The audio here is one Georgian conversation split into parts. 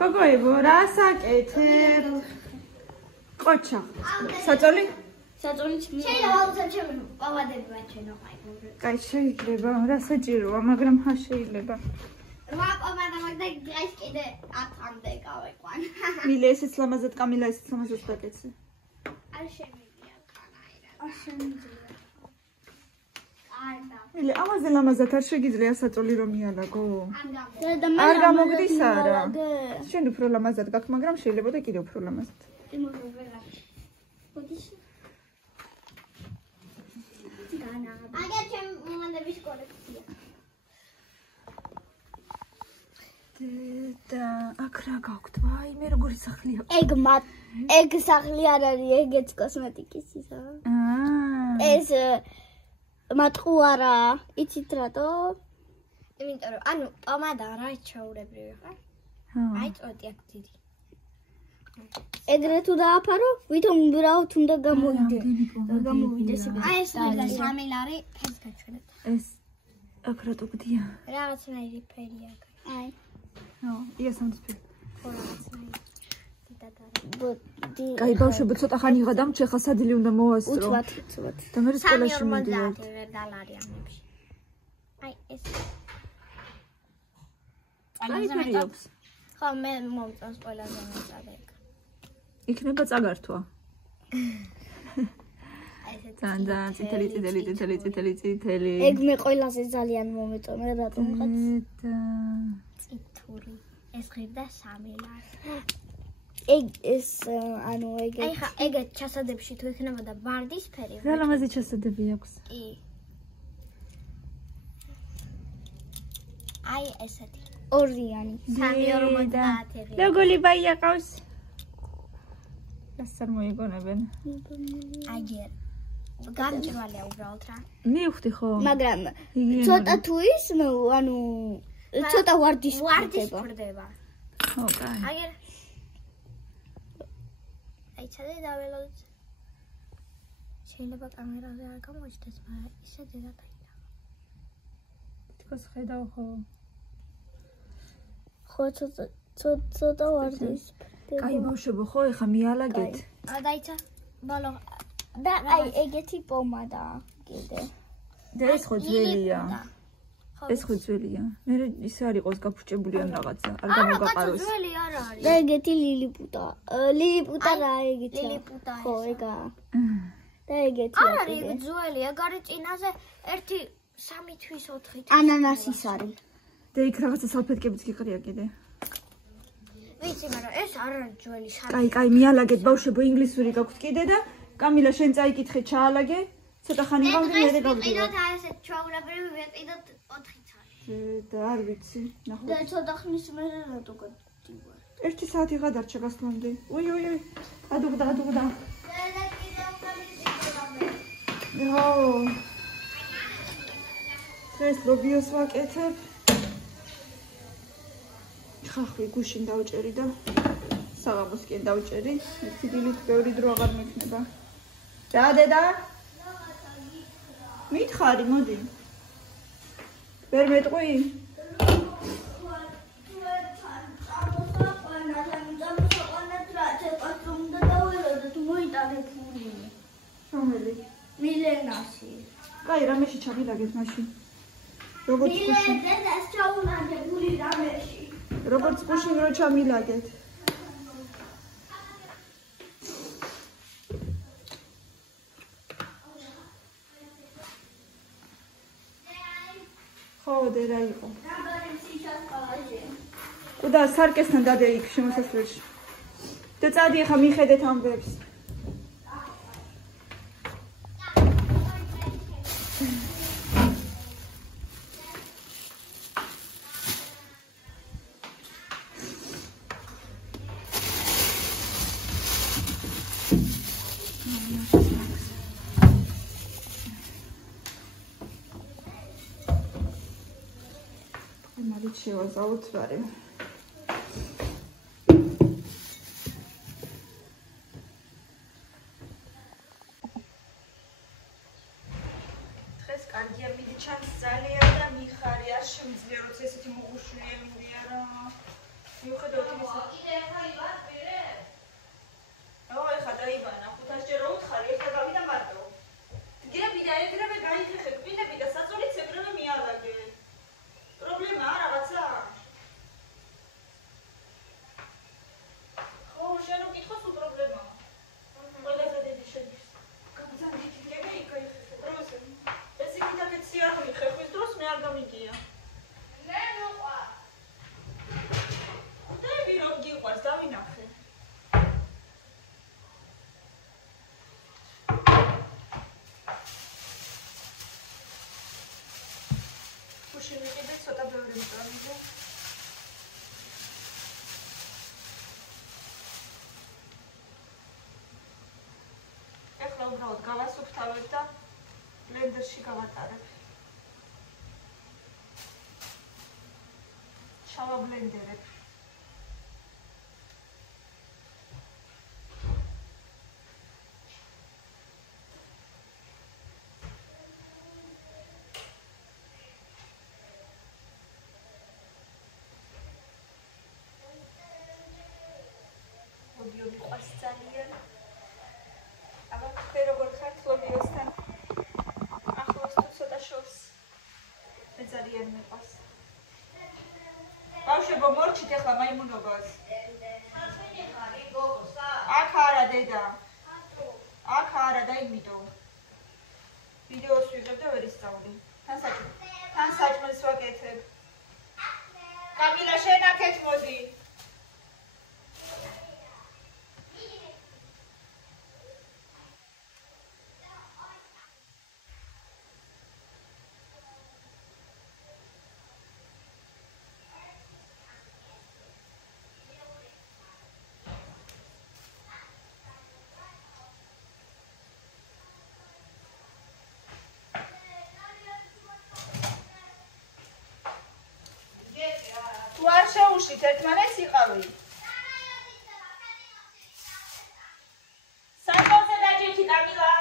გოგოებო, რა საკეთებ? ყოჩა. საწოლი? საწოლი შეიძლება უცებ ჩემი პავადები ვაჩვენო ყაი. კაი, შეიძლება, რა საჭიროა, მაგრამ ხა შეიძლება. რა პავადა მაგდა დღეს კიდე 10-მდე გავეყვან. მილე ესეც ლამაზად კამილა ესეც ლამაზად დაკეთე. არ შემიძლია კანაირად. არ შემიძლია. მილე ამაზე ლამაზად არ შეგიძლია საწოლი რომ მიალაგო? არ გამოგდის არა. შენ უფრო ლამაზად გაქვს, მაგრამ შეიძლება და კიდევ უფრო ლამაზად. აგერ ჩემ მომანდების კოლექცია. და აქ რა გაქვთ? ვაი, მე როგორი სახლია. ეგ სახლი არ არის, ეგეც კოსმეტიკის ისა. ეს მატყუარა, იცით რატო? იმიტომ რომ ანუ პომადა რა ჩაურებრივი ხარ? აი წოდი აქ დიდი. ეგრე თუ დააფარო, ვითომ ბრაუთ უნდა გამოვიდეს. აი ეს მაგა 3 ლარი ფერს გაჩვენეთ. ეს აქ რატო გდია? რაღაცნაირი ფერია აქ. აი. იასამთფი. ხო რაღაცნაირი. კაი ბავშვებო, ცოტა ხანი გადამჩე, ხა სადილი უნდა მოვასწრო. უცბად. და მე სკოლაში მივიდივართ. 3.50 ვერ დალარი ამებში. აი ეს. აი ფერიობს. ხო მე მომწონს ყველაზე მეტად ეგ. იქნება წაგართვა. და წითელი. ეგ მე ყველაზე ძალიან მომეწონა რატომღაც. წითური. ეს ღირდა 3 ლარი. ეგ ეს ანუ ეგ აი ხა ეგ ჩასადებში თუ იქნებოდა ვარდისფერი. რა ლამაზი ჩასადები აქვს. კი. აი ესეთი. ორიანი. 3.50. როგორი ბაია ყავს? რას არ მოიგონებენ? აგერ. გამჭვირვალეა უბრალოდ რა. მივხვდი ხო? მაგრამ ცოტა თუ ის ანუ ცოტა ვარდისფრდება. ხო, კაი. აგერ. აი ცადე დაველოდეთ. შეიძლება კამერაზე არ გამოჩნდეს, მაგრამ ისე ძირად აიდა. თქოს ხედავ ხო? ხო ცოტა ვარდისფრდება. კაი ბავშვებო, ხო ეხა მიალაგეთ. დაიცა ბოლო და აი ეგეთი პომადა კიდე. და ეს ხო ძველია. ეს ხო ძველია. მე ის არ იყოს გაფუჭებული ან რაღაცა, არ გამოგაყაროს. ძველი არ არის. და ეგეთი ლილიპუტა. ლილიპუტა რა ეგეთი. ლილიპუტა ხო ეგა. და ეგეთი არ არის ეგ ძველია, გარი წინაზე 1 3 თვის 4 თვის. ანანასის არის. და იქ რაღაცა სალფეტკებიც გიყრია კიდე. ვიცი, მაგრამ ეს არ არის ძველი სამი. კაი, მიალაგეთ ბავშვებო, ინგლისური გაქვთ კიდე და კამილა შენ წაიკითხე, ჩაალაგე. ცოტა ხანი გავდი მე გავდივარ. ვიყიდოთ აი ესე ჩვეულებრივი ვიყიდოთ 4 წელი. და არ ვიცი, ნახოთ. და ცოტა ხნის მერე რატო გადივარ? 1 საათი გადარჩა გასვლამდე. უი. ადუღდა. და კიდევ ხო. დღეს ლობიოს ვაკეთებ. ხახვი გუშინ დავჭერი და საღამოს კი დავჭერი. ერთი დილით ბევრი დრო აღარ მექნება. და დედა? მითხარი, მოდი. ვერ მეტყვი? რომელი? მილენაში. კაი, რამეში ჩაგილაგეთ მაშინ. როგორც გუშინ. როგორც გუშინ რო ჩამილაგეთ. ხო, დერა იყო. და სარკესთან დადე იქ შემოსასვლელში. და წადი ახლა მიხედეთ ამბებს. მალით შევაზავოთ ვარე. დღეს კარგია მიჩანს ძალიან და მიხარი არ შემიძლია როცა ესეთი მოუშვიელია რა. მიუხედავად იმისა ცოტა ბევრი მწვანეზე. ეხლა უბრალოდ გავასუფთავებ და ბლენდერში გავატარებ. ჩავაბლენდერებ. ლობიო მიყვარს ძალიან. აბა თქვენ როგორ ხართ ლობიოსთან? ახლოს თუ ცოტა შორს მე ძალიან მიყვარს. ბავშვებო მორჩით ახლა მაიმუნობას. აქ არა დედა. აქ არა და იმიტომ. ვიდეოს ვიღებ და ვერ ისწავლი. თან საჭმელს ვაკეთებ. კამილა შენ აქეთ მოდი. თუ არ შეუშვით ერთმანეთს იყავი. სამკოზე დაჭირთი კამილა.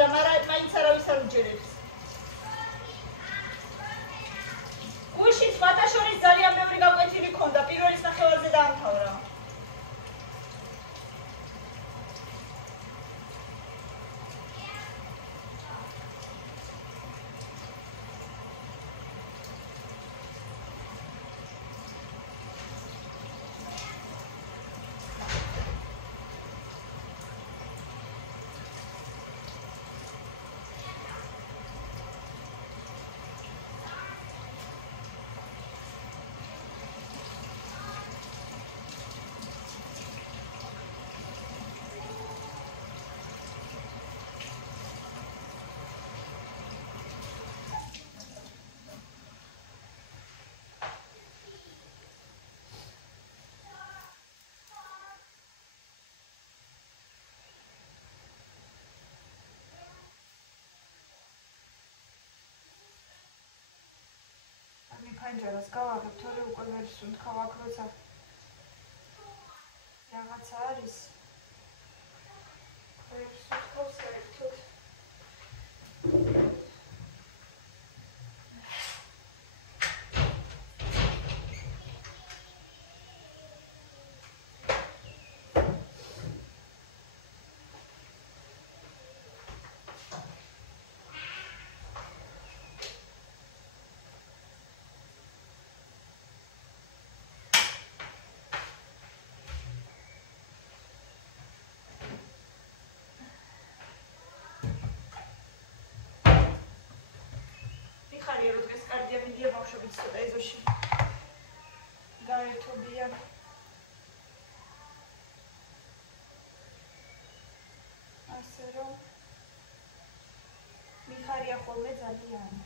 და მაინც არავის არ უჯერებს. გუშინ სხვათა შორის ძალიან ბევრი გაკვეთილი ქონდა, პირველის ნახევარზე დაამთავრა. ფანჯარას გავაღებ, თორე უკვე ვერ სუნთქავ აქ როცა რაღაცა არის. ვერ სუნთქავ საერთოდ. ხარია რომ დღეს კარგია მიდია ბავშვებიც ცოტა ეზოში გაერთობიან. ასე რომ მიხარია ხოლმე ძალიან.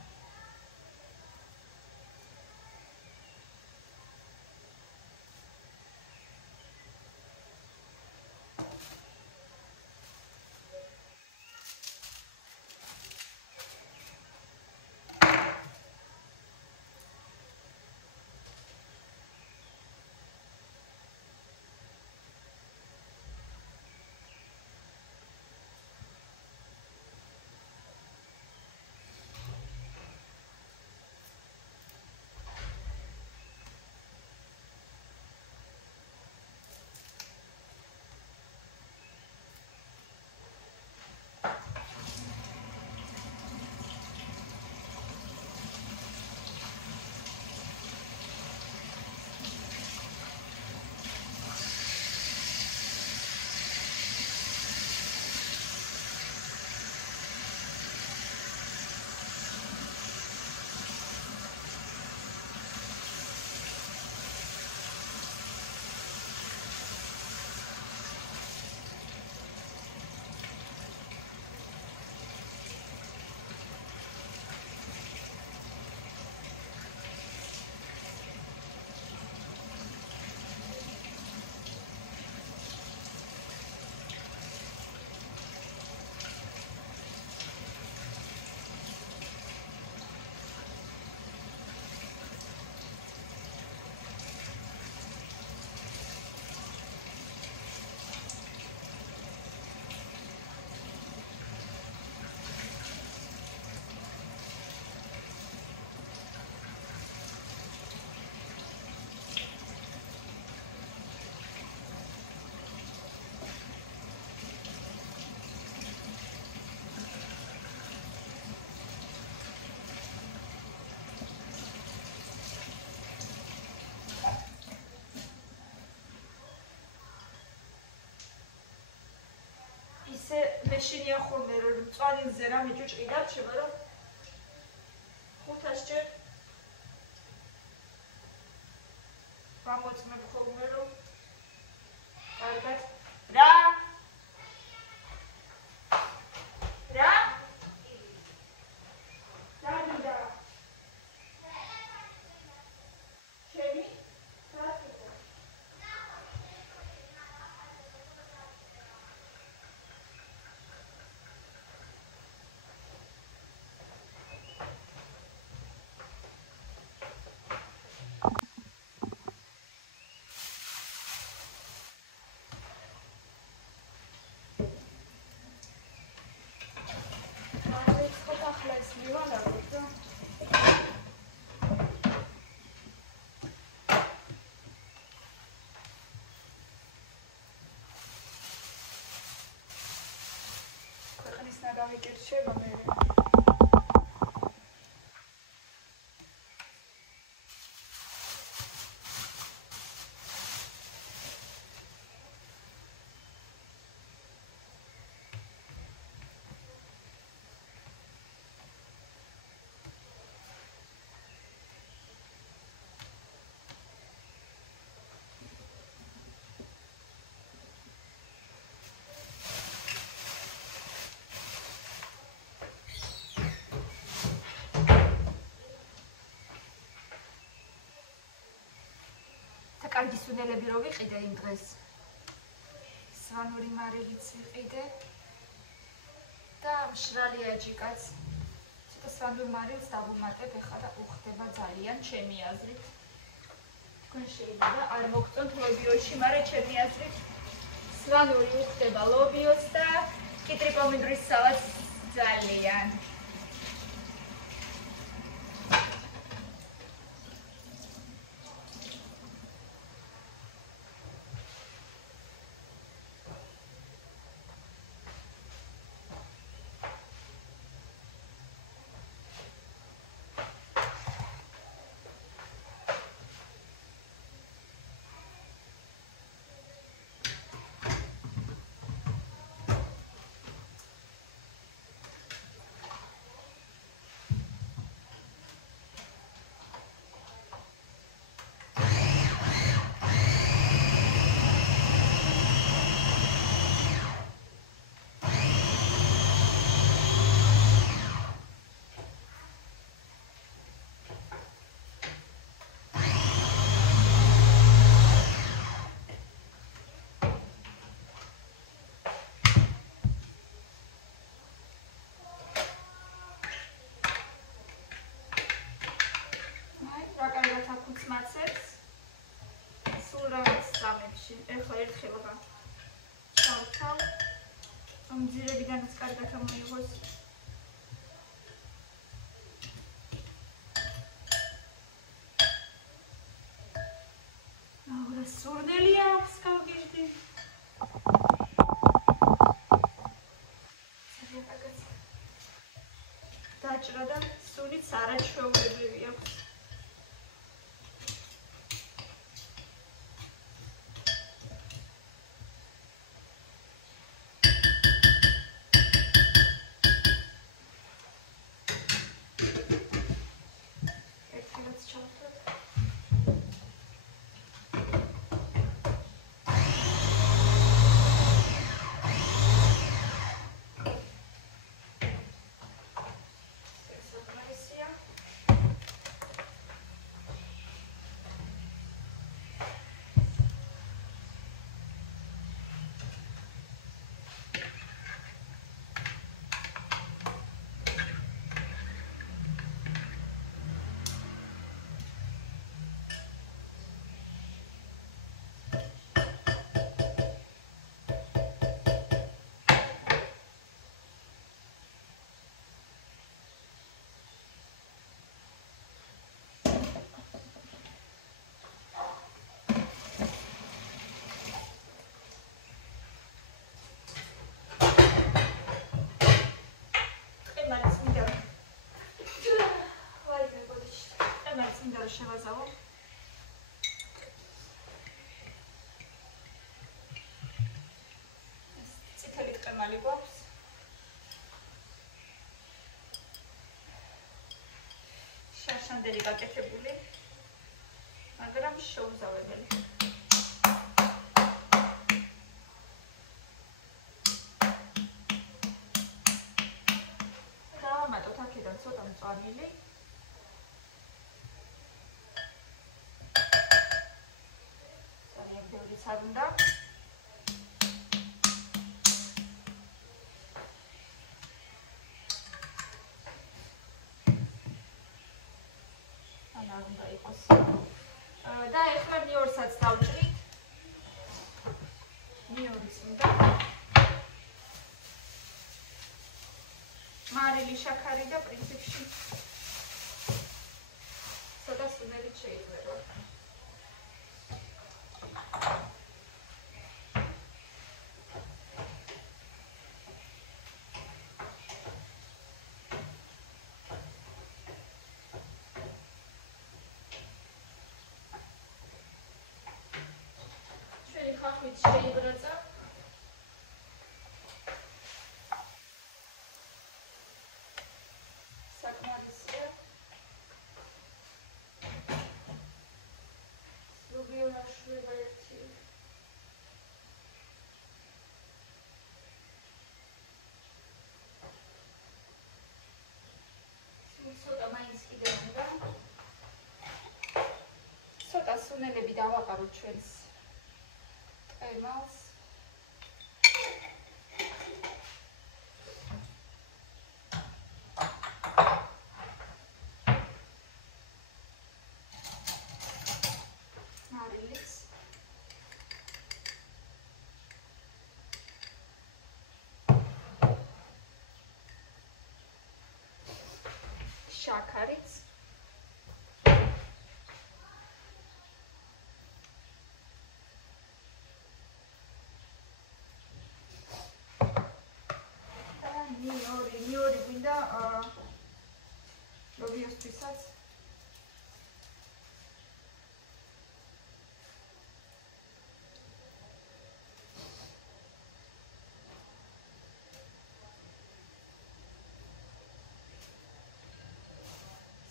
ისე მეშინია ხოლმე რომ მწვანილზე რა მიჭუჭყი დარჩება რომ 500 ჯერ ვამოწმებ ხოლმე რომ კარგად რა დაგიდა ჩემი ქვეყნის ნაგავიკირჩება მე კარგი სუნელები რო ვიყიდე იმ დღეს სვანური მარილიც ვიყიდე და მშრალი აჯიკაც ცოტა სვანურ მარილს დავუმატებ ეხლა და უხდება ძალიან ჩემი აზრით თქვენ შეიძლება არ მოგწონთ ლობიოში მაგრამ ჩემი აზრით სვანური უხდება ლობიოს და კიტრი პომიდორის სალატს ძალიან მაცებს სულ რაღაც სამებში ეხლა ერთხელობა ჩავთავ რომ ძირებიდანაც კარგად მოიღოს აღარა სურნელი აქვს გავგიჟდი დაჭრა და სულიც არაჩვეულებრივი აქვს შევაზავო. წითელი ტყე წარმალი გვაქვს. შარშანდელი გაკეთებული, მაგრამ შეუმზავრებელი. დავამატოთ აქედან ცოტა მწვანილი. ძალიან ბევრიც არ უნდა. არ უნდა იყოს. და ეხლა ნიორსაც დავჭრით. ნიორის უნდა. მარილი შაქარი და პრინციპში ცოტა სუნელით შეიძლება. შეიბროწა. საკმარისია. ზოგიერთი შვება ერთი. ცოტა მაინც კიდევ უნდა. ცოტა სუნელები დავაყაროთ ჩვენს ემალს. მარილიც. შაქარიც. ნიორი გვინდა ლობიოსთვისაც.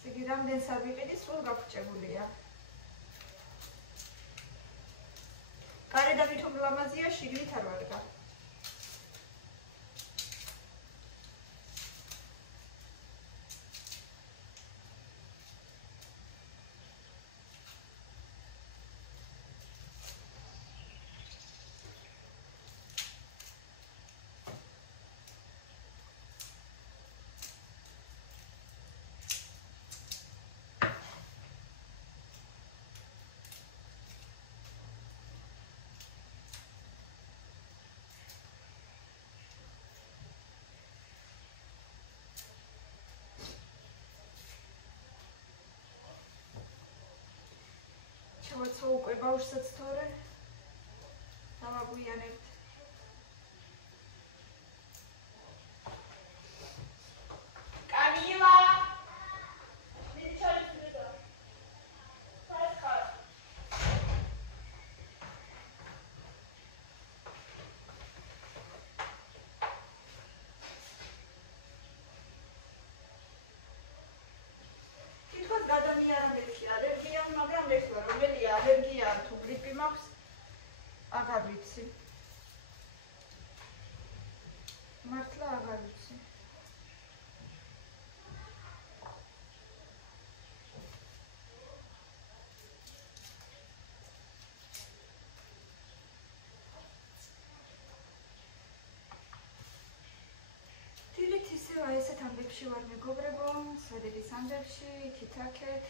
იგი რამდენს არ ვიყიდი, სულ გაფუჭებულია. გარედან ვითომ ლამაზია, შიგნით არ ვარგა. ჩავაცო უკვე ბავშვსაც თორე დავაგვიანებთ. კამილა მიდი ჩაიწყდა. საერთოდ თვითონ გადამიარებდი ალერგია, მაგრამ ეხლა რომელია ალერგია თუ გრიპი მაქვს, აღარ ვიცი. მართლა აღარ ვიცი. დილით ისევ ესეთ ამბებში ვარ მეგობრებო, სადების ამბებში, იქით-აქეთ.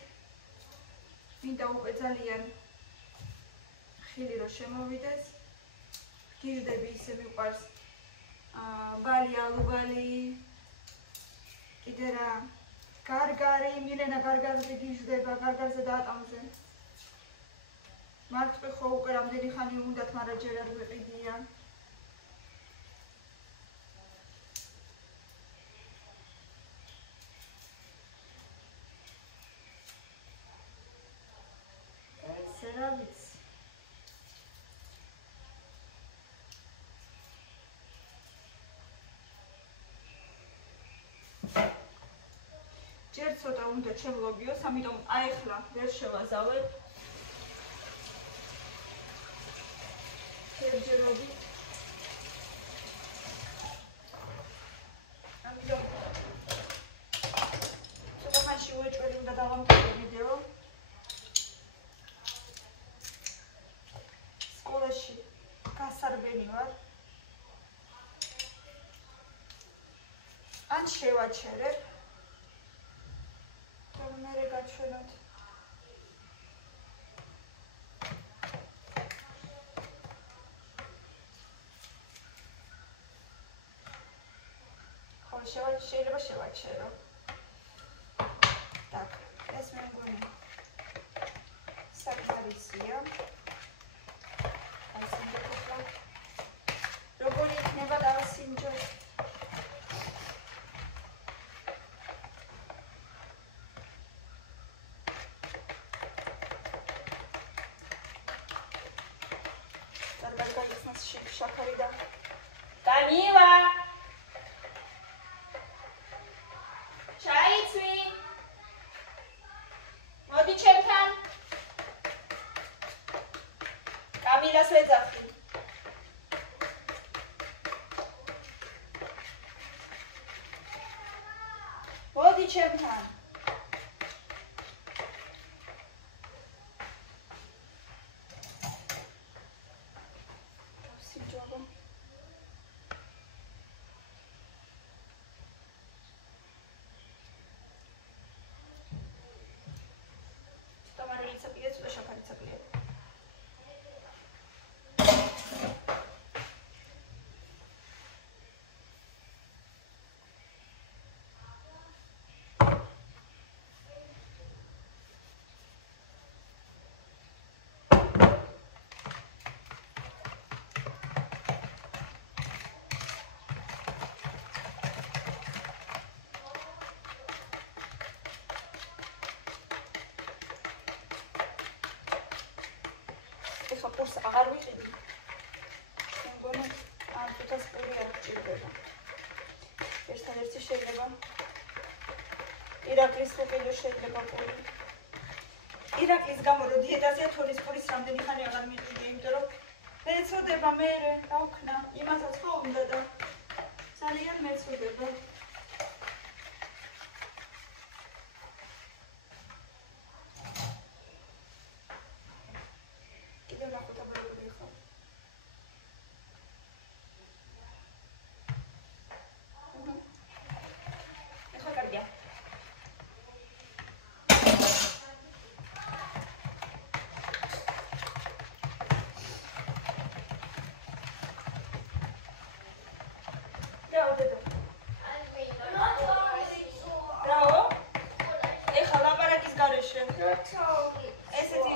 მინდა უკვე ძალიან ხილი რომ შემოვიდეს. გიჟდები ისე მიყვარს ბალი, ალუბალი, კიდე რა გარგარი, მილენა გარგარზე გიჟდება, გარგარზე დაატამზე. მარტო ხო უკვე რამდენი ხანი უნდათ, მაგრამ ჯერ არ ვიყიდია. რა ვიცი. ჯერ ცოტა უნდა შემლობიოს, ამიტომ აიხლა ვერ შევაზავებ. ჯერჯერობით. ამიტომ ცოტა ხანში უეჭველი უნდა დავამთავრე ვიდეო. სკოლაში გასარბენი ვარ. ან შევაჩერებ. მერე გაჩვენოთ. ხო, შეიძლება შევაჩერო. Так, ეს მე მგონი საკმარისია. ასინჯო. როგორი იქნება დავასინჯო? შაქარი და დანივა ჩაიცვი მოდი ჩემთან კამილას ვეძახი მოდი ჩემთან კურს აღარ ვიყიდი. მე მგონი ამ თვითონ პური არ გჭირდება. ერთადერთი შეიძლება ირაკლის უყიდო შეიძლება პური. ირაკლის გამო რომ დიეტაზეა თოლის პურის რამდენი ხანი აღარ მივიდი, იმიტომ რომ მეწოდება მე დავქნა. იმასაც ხო უნდა და ძალიან მეწოდება. ესეთი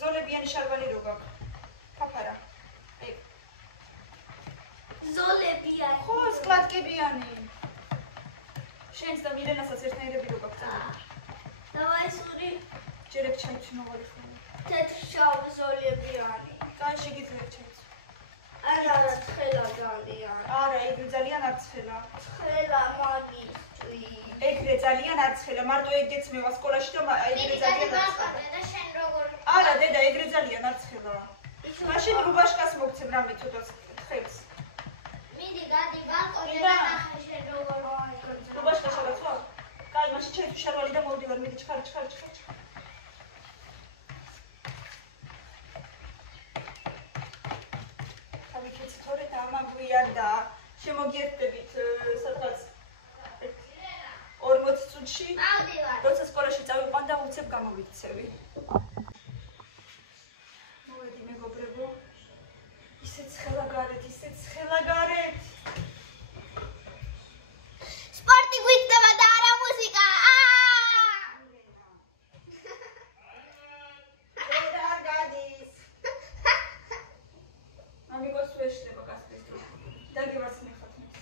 ზოლებიანი შარბანი რო გაქვს. ფაფარა. ეგ. ზოლებიანი. ხო, სკლატკებიანი. შენს და მილენასაც ერთნაირები რო გაქვს. დავაი სული. ჯერ ეგ ჩაიჩინო ვარიხო. თეთრ-შავი ზოლებიანი. კაი შეგიძლიათ ჩაიც. არა, ცხელა ძალიან. არა, ეგ ძალიან არ ცხელა. ცხელა მაგისტრი. ეგრე ძალიან არ ცხელა, მარტო ეგ გეცნევა სკოლაში და ეგრე ძალიან არ ცხელა. და შენ როგორ? არა, დედა, ეგრე ძალიან არ ცხელა. მაშინ რუბაშკას მოგცემ რამე ცოტა ხებს. მიდი, გადი ბალკონზე და ნახე შენ როგორ ვარ. რუბაშკა შეგაცვა? კაი, მაშინ ჩაიცვი შარვალი და მოვდივარ, მიდი ჩქარი. თავიქეცი თორე დამაგვიანდა. შემოგიერთდებით სადღაც 40 წუთში. ავდივარ. როცა სკოლაში წავიყვან და უცებ გამოვიქცევი. მოვედი მეგობრებო. ისეთ ცხელა გარეთ. სპორტი გვიწყდება და არა მუსიკა. დედა არ გადის. მამიკოს თუ ეშლება გასწრის დრო. დაგივარს მიხათმის.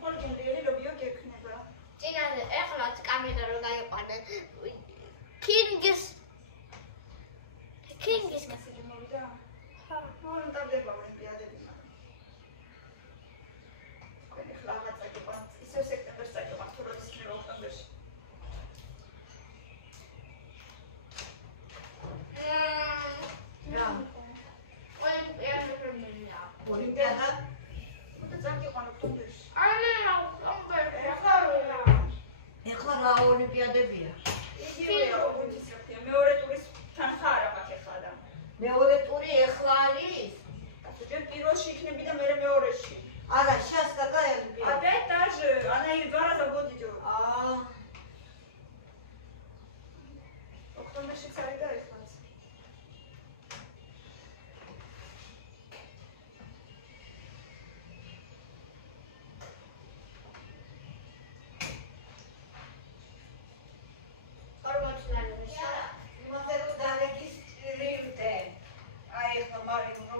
ხორგენდელი რობიო გექნება. წინაზე ეხლაც კამერა რო გაიყვანე. კინგის გასაგებია მოვიდა. ხა,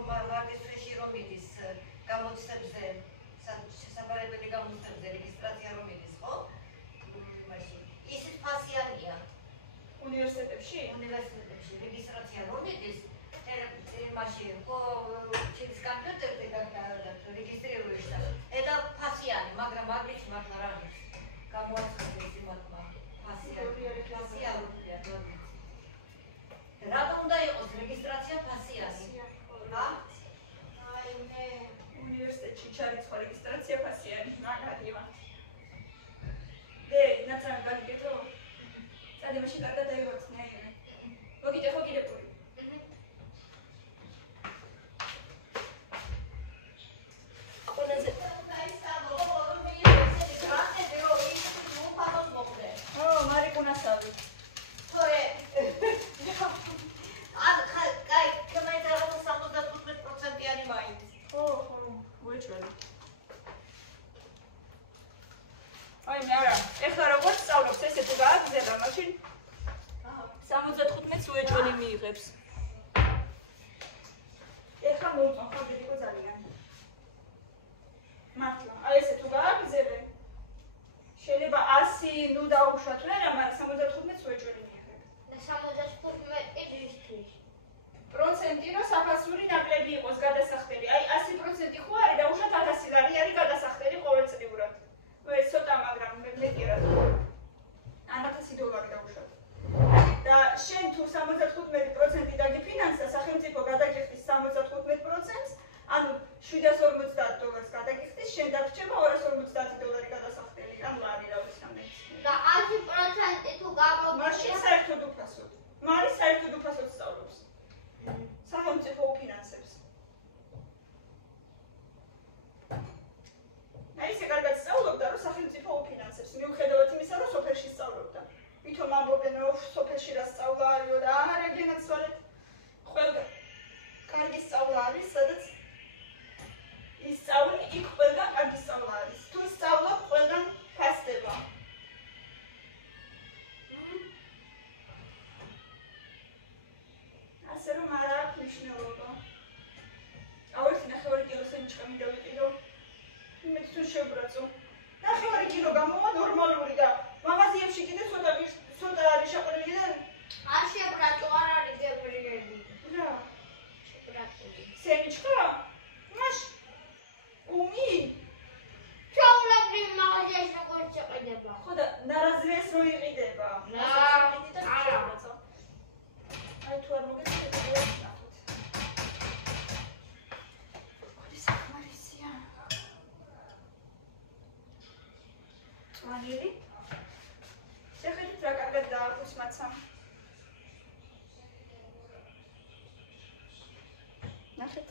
მაგისტრში რომ მიდის გამოცდებზე, შესაძლებელი გამოცდებზე რეგისტრაცია რომ მიდის, ხო? მაშინ ისიც ფასიანია. უნივერსიტეტებში რეგისტრაცია რომ მიდის, მაშინ ხო ჩის კომპიუტერზე რეგისტრირებული და ეტა ფასიანი, მაგრამ მაგისტრში მართლა რა არის? გამოაცხადეს იმათმა ფასიანია. რატომ უნდა იყოს რეგისტრაცია ფასიანი? აი მე უნივერსიტეტში ჩარიცხვა რეგისტრაცია ფასიანი, მაგარია. ნაცრად გაგიკეთო? წადი მაშინ კარგად დაიღოცნე. მოგიჭე ხო კიდე პური? ყველაზე მარიკუნასავი. თორე კაი, კამაი და 75%-იანი მაინც. ხო, უეჭველი. აი მე არა, ეხლა როგორ სწავლობს ესე თუ გააგზავნა, მაშინ 75-ს უეჭველი მიიღებს. ეხლა მოვწონ ხო დიდიკო ძალიან. მართლა, აი ესე თუ გააგზავნე, შეიძლება 100 ნუ დაუშვათ რა, მაგრამ 75-ს უეჭველი მიიღებ. და 75 ისთვის. პროცენტი რომ საფასური ნაკლები იყოს გადასახდელი. აი 100% ხო არის და უშოთ 1000 ლარი არის გადასახდელი ყოველწლიურად. ეს ცოტა, მაგრამ მეტი რა. ან $1000 დაუშვათ. და შენ თუ 75% დაგიფინანსდა, სახელმწიფო გადაგიხდის 75%-ს, ანუ $750 გადაგიხდის, შენ დაგრჩება $250 გადასახდელი. ან ლარი რა ვიცი რამდენი. და 100% თუ გამოგვიყვება, მაშინ საერთოდ უფასოდ. მარი საერთოდ უფასოდ სწავლობს. სახელმწიფო უფინანსებს. აი ესე კარგად სწავლობდა, რომ სახელმწიფო უფინანსებს. მიუხედავად იმისა, რომ სოფელში სწავლობდა. ვითომ ამბობენ, რომ სოფელში რა სწავლა არისო და არა გენაცვალეთ. ყველგან კარგი სწავლა არის, სადაც ისწავლი, იქ ყველგან კარგი სწავლა არის. თუ ისწავლობ, ყველგან ფასდება. ასე რომ არა აქვს მნიშვნელობა. ავერთი 9 კილოს ემჭყა მიდავიყიდო. მე თუ შებრაწო. 9 კილო გამოვა ნორმალური და მაღაზიებში კიდე ცოტა არის შეყრილი და არ შებრაწო, არ არის გებრიელი. რა? შებრაწული. სემჭყა? მაშ უმი? ჩაულებრივ მაღაზიაში როგორ შეყიდება? ხო და ნარაზვეს რო იყიდება. აი თუ არ მოგეცეთ ნახოთ. ხოდი საკმარისია. წვანილი. შეხედით რა კარგად დააქვს მაცამ. ნახეთ.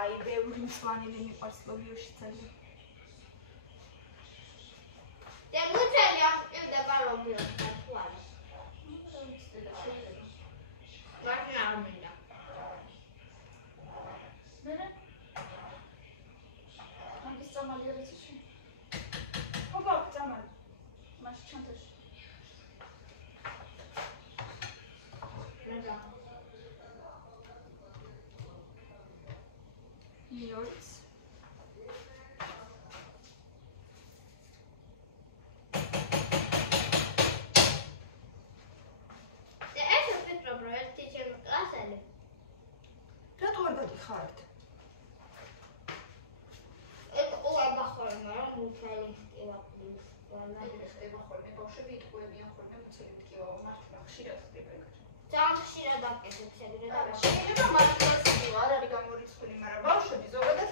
აი, ბევრი მწვანილი მიყვარს ლოგიოში ძალიან. და მუცელი აღჭირდება ლოგიოს თუ არა? ვარნა არ მინდა. მერე? მაგის წამალი არის ისე. ოპა, წამალი. მას ჩანთაში. რა? იორიც. რატო არ გადიხართ? ეს ყოება ხოლმე რა მუცელი ხტივა პლუს. ხტება ხოლმე ბავშვები იტყუებიან ხოლმე მუცელი მტკივაო, მართლა ხშირად ხდება ეგ. ძალიან ხშირად აკეთებ შეგრე და შეიძლება მართლაც ხტივა, არ არის გამორიცხული, მაგრამ ბავშვები ზოგადად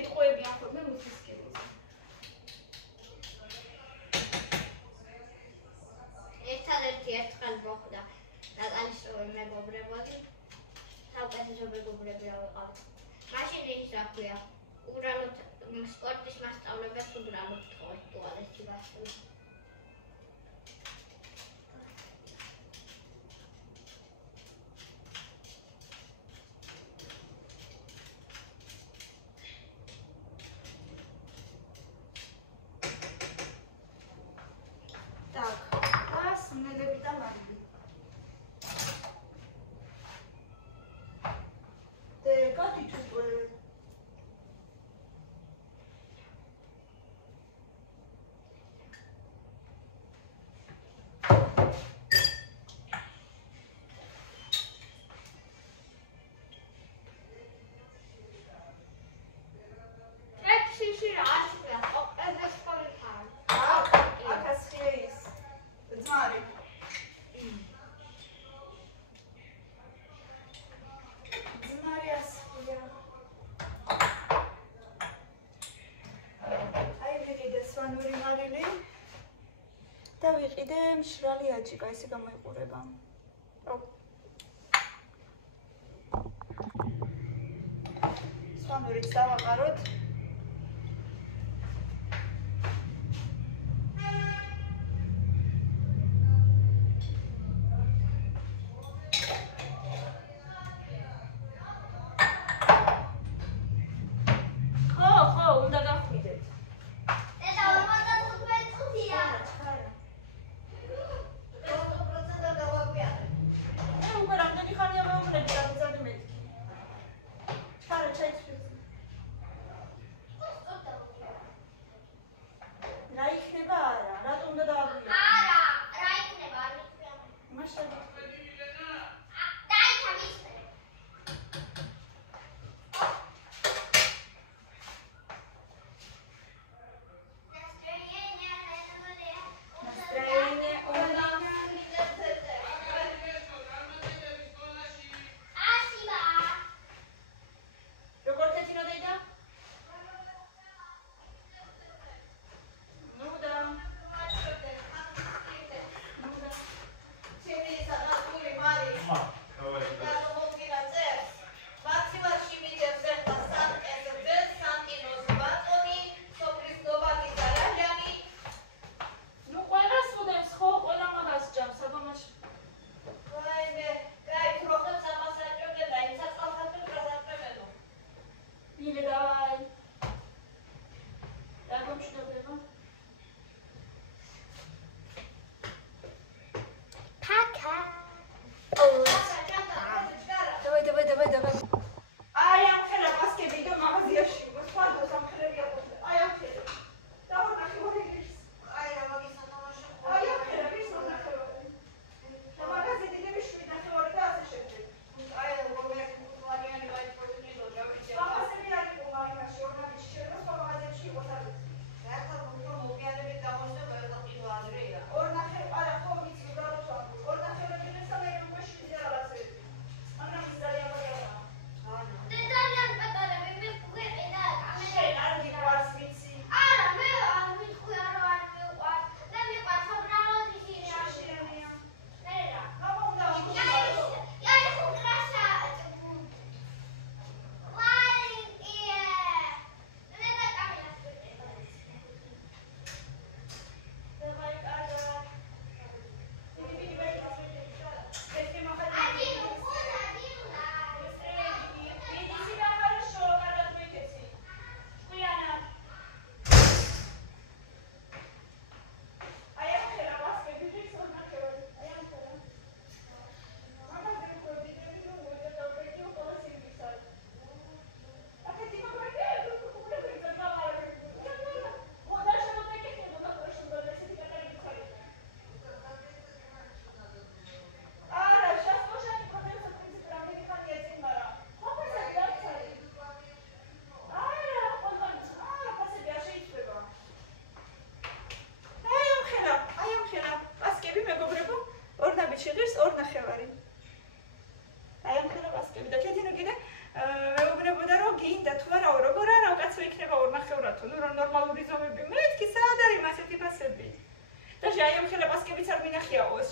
იტყუებიან ხოლმე მუცლის კიბეზე. ერთადერთი ერთხელ მოხდა ნატალის მეგობრებოდი. საუკეთესო მეგობრები რა ვიყავით. მაშინ ის რა ქვია, უბრალოდ სპორტის მასწავლებლებს უბრალოდ თხოვეთ ტუალეტში გასული. Так, და სუნელები და და ვიყიდე მშრალი აჯიკა, ესე გამოიყურება. სვანურიც დავაყაროთ.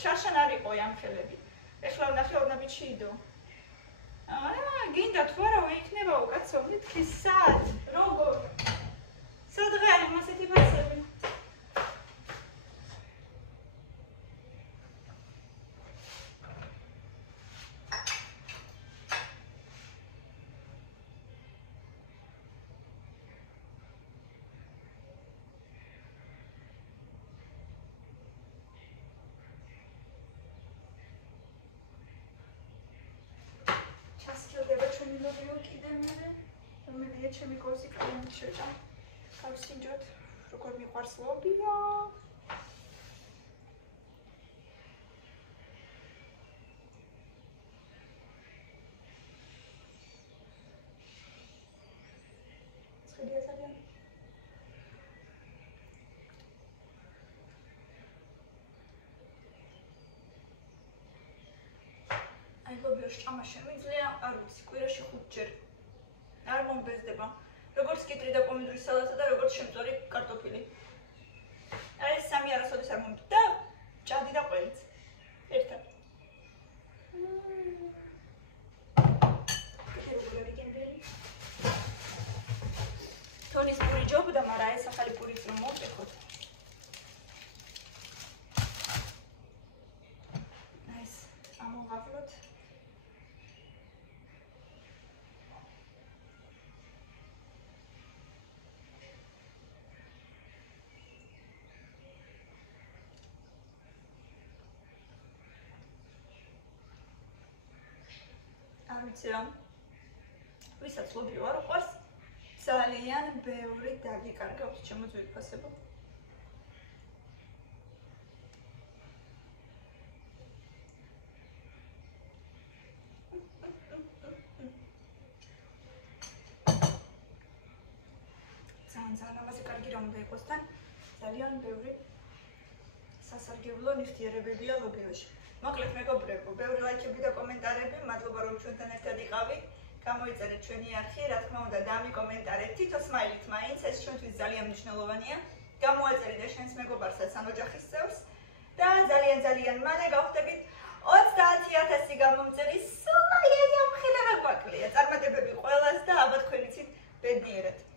შარშან არ იყო ამ ხელები. ეხლა ვნახე ორნაბიტში იდო. გინდა თუ არა ვეიქნებაო კაცო, მითქი სად? როგორ? სადღე არის მასეთი ფასები? ჩემი კორსი კალენდ შეჭამ. გავსინჯოთ, როგორ მიყვარს ლობია. ხედია ძალიან. აი ლობიოს ჭამა შემიძლია, არ ვიცი, კვირაში 5 ჯერ. არ მომბეზდება. როგორც კიტრი და პომიდორის სალატა და როგორც შემწვარი კარტოფილი. ეს სამი არასოდეს არ მომდ და ჭადი და ყველიც. ერთად. თონის პური ჯობდა, მაგრამ ეს ახალი პურიც რომ მოვტეხოთ. ეს ამოვავლოთ. არ ვიცი რა. ვისაც ლობი ვარ უყვარს. ძალიან ბევრი დაგიკარგავს ჩემო ძვირფასებო. ძალიან ამაზე კარგი რომ დაიყოს თან ძალიან ბევრი სასარგებლო ნივთიერებებია ლობიოში. მოკლედ მეგობრებო, ბევრი ლაიქები და კომენტარები, მადლობა რომ ჩვენთან ერთად იყავით. გამოიწერეთ ჩვენი არხი, რა თქმა უნდა, დამიკომენტარეთ თითო სმაილით მაინც, ეს ჩვენთვის ძალიან მნიშვნელოვანია. გამოაწერეთ შენს მეგობარსაც ან ოჯახის წევრს და ძალიან მალე გავხდებით 30,000 გამომწერი სულ ამხილება გვაკლია. წარმატებები ყველას და აბა თქვენ იცით ბედნიერად.